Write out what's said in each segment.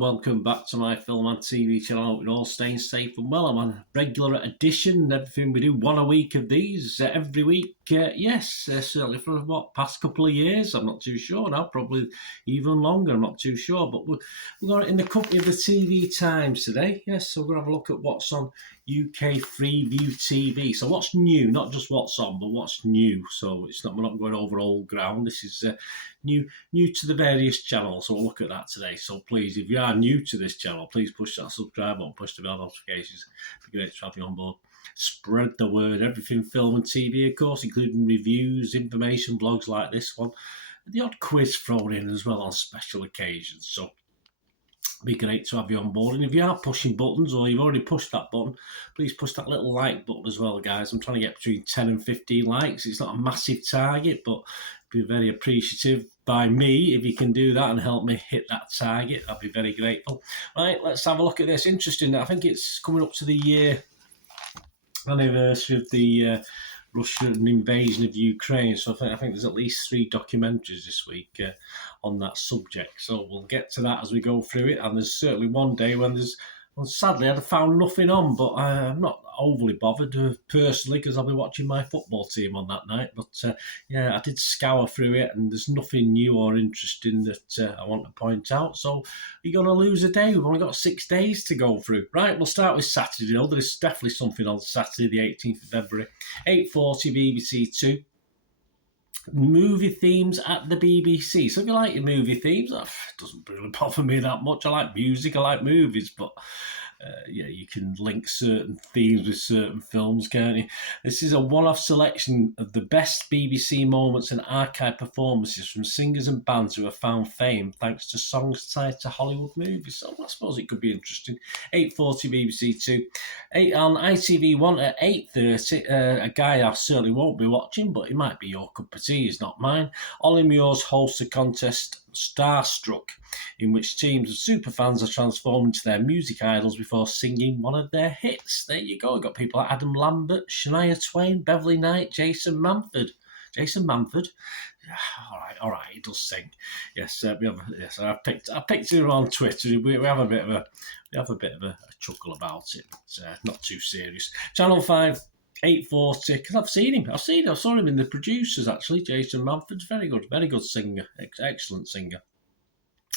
Welcome back to my film and TV channel. I hope you're all staying safe and well. I'm on a regular edition, everything we do, one a week of these every week. Yes, certainly for what, past couple of years, I'm not too sure now, probably even longer, I'm not too sure, but we're going in the company of the TV Times today. Yes, so we're going to have a look at what's on UK FREEVIEW TV. So what's new, not just what's on, but what's new. So it's not, we're not going over old ground. This is new to the various channels, so we'll look at that today. So please, if you are new to this channel, please push that subscribe button, push the bell notifications. It'd be great to have you on board. Spread the word, everything film and TV, of course, including reviews, information, blogs like this one. The odd quiz thrown in as well on special occasions. So it'd be great to have you on board. And if you are pushing buttons or you've already pushed that button, please push that little like button as well, guys. I'm trying to get between 10 and 15 likes. It's not a massive target, but be very appreciative by me if you can do that and help me hit that target. I'd be very grateful. Right, let's have a look at this. Interesting. I think it's coming up to the year anniversary of the Russian invasion of Ukraine. So I think there's at least 3 documentaries this week on that subject. So we'll get to that as we go through it. And there's certainly one day when there's, well, sadly, I'd found nothing on, but I'm not overly bothered personally because I'll be watching my football team on that night. But yeah, I did scour through it and there's nothing new or interesting that I want to point out. So you're going to lose a day. We've only got 6 days to go through. Right, we'll start with Saturday. Though. There is definitely something on Saturday, the 18th of February, 8:40 BBC 2. Movie themes at the BBC. So if you like your movie themes, it doesn't really bother me that much. I like music, I like movies, but yeah, you can link certain themes with certain films, can't you? This is a one-off selection of the best BBC moments and archive performances from singers and bands who have found fame thanks to songs tied to Hollywood movies. So I suppose it could be interesting. 8:40 BBC 2. On ITV1 at 8:30, a guy I certainly won't be watching, but it might be your cup of tea, it's not mine. Ollie Muir's hosts a contest Starstruck, in which teams of superfans are transformed into their music idols before singing one of their hits. There you go. We've got people like Adam Lambert, Shania Twain, Beverly Knight, Jason Manford. All right, he does sing. Yes, I picked him on Twitter. We have a bit of a chuckle about it, but not too serious. Channel 5. 8:40, because I've seen him. I saw him in The Producers, actually. Jason Manford's very good singer, excellent singer.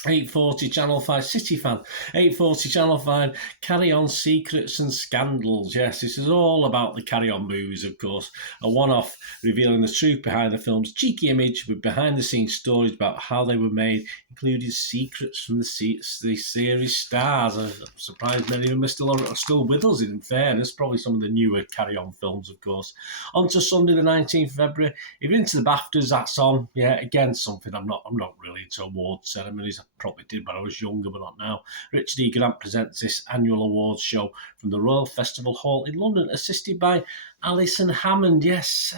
8:40 Channel 5 City Fan. 8:40 Channel 5 Carry On Secrets and Scandals. Yes, this is all about the Carry On movies, of course. A one-off revealing the truth behind the film's cheeky image with behind-the-scenes stories about how they were made, including secrets from the series stars. I'm surprised many of them are still with us, in fairness. Probably some of the newer Carry On films, of course. On to Sunday the 19th of February. If you're into the BAFTAs, that's on. Yeah, again, something I'm not really into award ceremonies. I probably did when I was younger, but not now. Richard E. Grant presents this annual awards show from the Royal Festival Hall in London, assisted by Alison Hammond. Yes,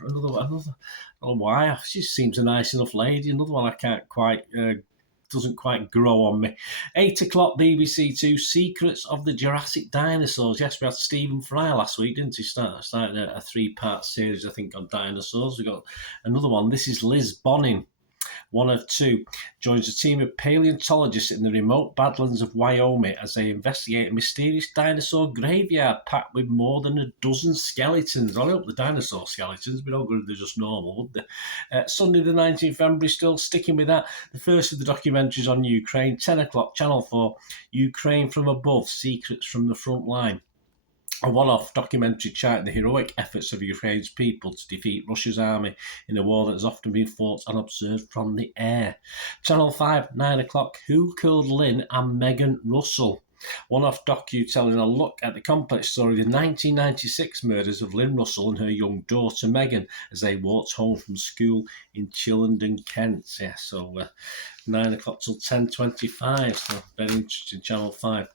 another why. She seems a nice enough lady. Another one I can't quite. Doesn't quite grow on me. 8 o'clock BBC 2, Secrets of the Jurassic Dinosaurs. Yes, we had Stephen Fry last week, didn't he? Starting a 3-part series, I think, on dinosaurs. We got another one. This is Liz Bonnin. One of 2, joins a team of paleontologists in the remote badlands of Wyoming as they investigate a mysterious dinosaur graveyard packed with more than a dozen skeletons. I hope the dinosaur skeletons would be no good if they're just normal, would they? Sunday the 19th of February, still sticking with that. The first of the documentaries on Ukraine, 10 o'clock, Channel 4, Ukraine from Above, Secrets from the Front Line. A one-off documentary charting the heroic efforts of Ukraine's people to defeat Russia's army in a war that has often been fought and observed from the air. Channel 5, 9 o'clock, Who Killed Lynn and Megan Russell? One-off docu telling a look at the complex story of the 1996 murders of Lynn Russell and her young daughter Megan as they walked home from school in Chillenden, Kent. Yeah, so 9 o'clock till 10:25, so very interesting, Channel 5.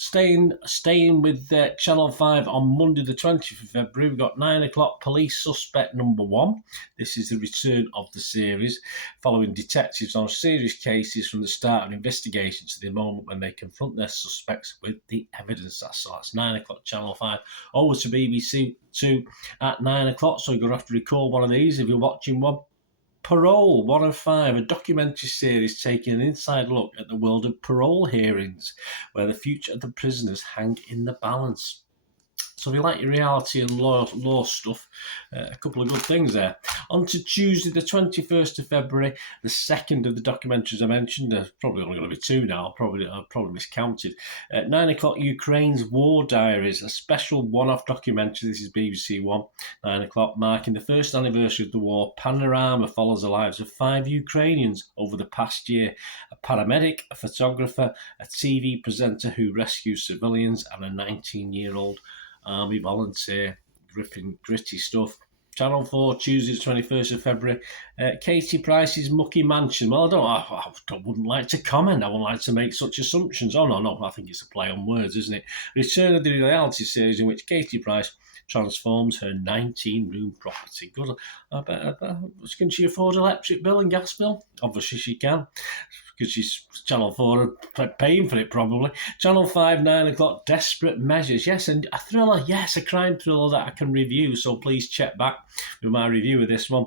Staying with Channel 5 on Monday the 20th of February, we've got 9 o'clock Police Suspect Number 1. This is the return of the series, following detectives on serious cases from the start of investigation to the moment when they confront their suspects with the evidence. That's 9 o'clock Channel 5. Over to BBC 2 at 9 o'clock, so you're going to have to record one of these if you're watching one. Parole 1 of 5, a documentary series taking an inside look at the world of parole hearings, where the future of the prisoners hang in the balance. So if you like your reality and law stuff, a couple of good things there. On to Tuesday the 21st of February, the second of the documentaries I mentioned. There's probably only going to be 2 now, I've probably miscounted. At 9 o'clock, Ukraine's War Diaries, a special one-off documentary. This is BBC One, 9 o'clock, marking the first anniversary of the war. Panorama follows the lives of 5 Ukrainians over the past year. A paramedic, a photographer, a TV presenter who rescues civilians, and a 19-year-old army volunteer. Gritty stuff. Channel 4, Tuesday the 21st of February. Katie Price's Mucky Mansion. Well, I wouldn't like to comment. I wouldn't like to make such assumptions. Oh, no, I think it's a play on words, isn't it? Return of the reality series in which Katie Price transforms her 19-room property. Good. I bet. Can she afford an electric bill and gas bill? Obviously she can, because she's Channel 4 paying for it probably. Channel 5, 9 o'clock, Desperate Measures. Yes, and a thriller. Yes, a crime thriller that I can review, so please check back with my review of this one.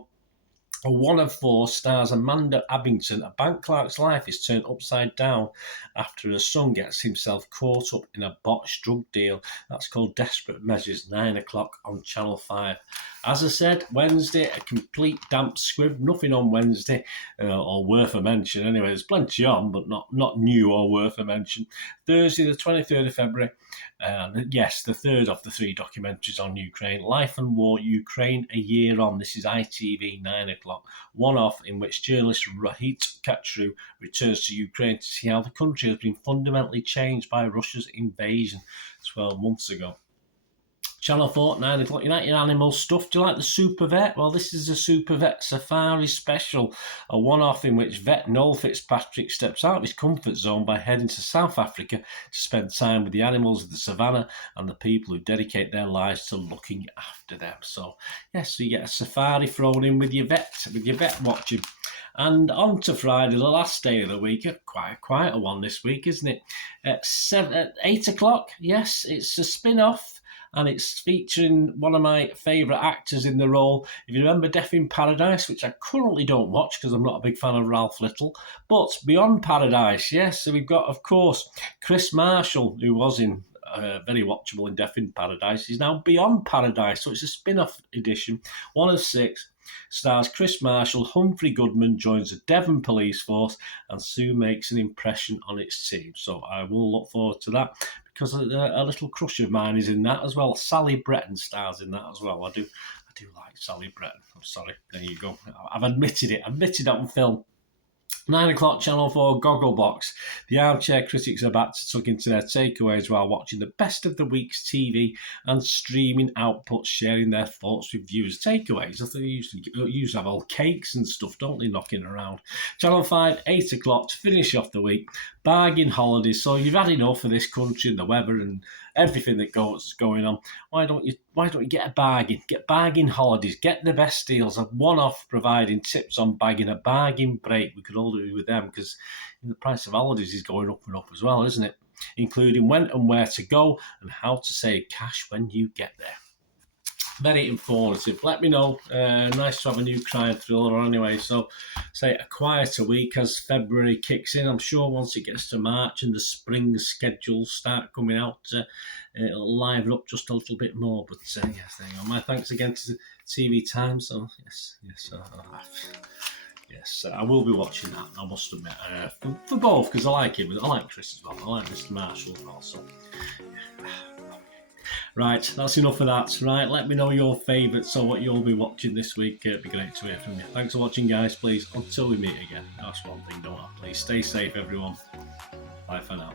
A 1 of 4 stars Amanda Abington. A bank clerk's life is turned upside down after her son gets himself caught up in a botched drug deal. That's called Desperate Measures, 9 o'clock on Channel 5. As I said, Wednesday, a complete damp squib. Nothing on Wednesday, or worth a mention. Anyway, there's plenty on, but not new or worth a mention. Thursday, the 23rd of February. Yes, the third of the 3 documentaries on Ukraine. Life and War, Ukraine a Year On. This is ITV, 9 o'clock. One off in which journalist Rohit Kachru returns to Ukraine to see how the country has been fundamentally changed by Russia's invasion 12 months ago. Channel 4, 9 o'clock, United Animal Stuff. Do you like the Super Vet? Well, this is a Super Vet Safari special, a one-off in which vet Noel Fitzpatrick steps out of his comfort zone by heading to South Africa to spend time with the animals of the savannah and the people who dedicate their lives to looking after them. So, yes, so you get a safari thrown in with your vet watching. And on to Friday, the last day of the week. Quite a quieter one this week, isn't it? At 8 o'clock, yes, it's a spin-off. And it's featuring one of my favourite actors in the role. If you remember Death in Paradise, which I currently don't watch because I'm not a big fan of Ralph Little, but Beyond Paradise, yes. So we've got, of course, Chris Marshall, who was in very watchable in Death in Paradise. He's now Beyond Paradise, so it's a spin-off edition, 1 of 6. Stars Chris Marshall, Humphrey Goodman joins the Devon police force, and Sue makes an impression on its team. So I will look forward to that, because a little crush of mine is in that as well. Sally Bretton stars in that as well. I do like Sally Bretton. I'm sorry. There you go. I've admitted it. Admitted it on film. 9 o'clock, Channel 4, Gogglebox. The armchair critics are back to tuck into their takeaways while watching the best of the week's TV and streaming outputs, sharing their thoughts with viewers. Takeaways, I think they usually have all cakes and stuff, don't they, knocking around. Channel 5, 8 o'clock, to finish off the week, bargain holidays. So you've had enough of this country and the weather and everything that going on. Why don't you get a bargain? Get bargain holidays. Get the best deals. A one-off providing tips on bagging a bargain break. We could all do with them, because the price of holidays is going up and up as well, isn't it? Including when and where to go and how to save cash when you get there. Very informative. Let me know. Nice to have a new crime thriller anyway. So, say a quieter week as February kicks in. I'm sure once it gets to March and the spring schedules start coming out, it'll liven up just a little bit more. But yes, there you go. My thanks again to TV Time. So yes, I will be watching that, I must admit. For both, because I like him. I like Chris as well. I like Mr. Marshall as well. So, yeah. Right, that's enough of that. Right, let me know your favourites or what you'll be watching this week. It'd be great to hear from you. Thanks for watching, guys. Please, until we meet again, that's one thing, don't I? Please stay safe, everyone. Bye for now.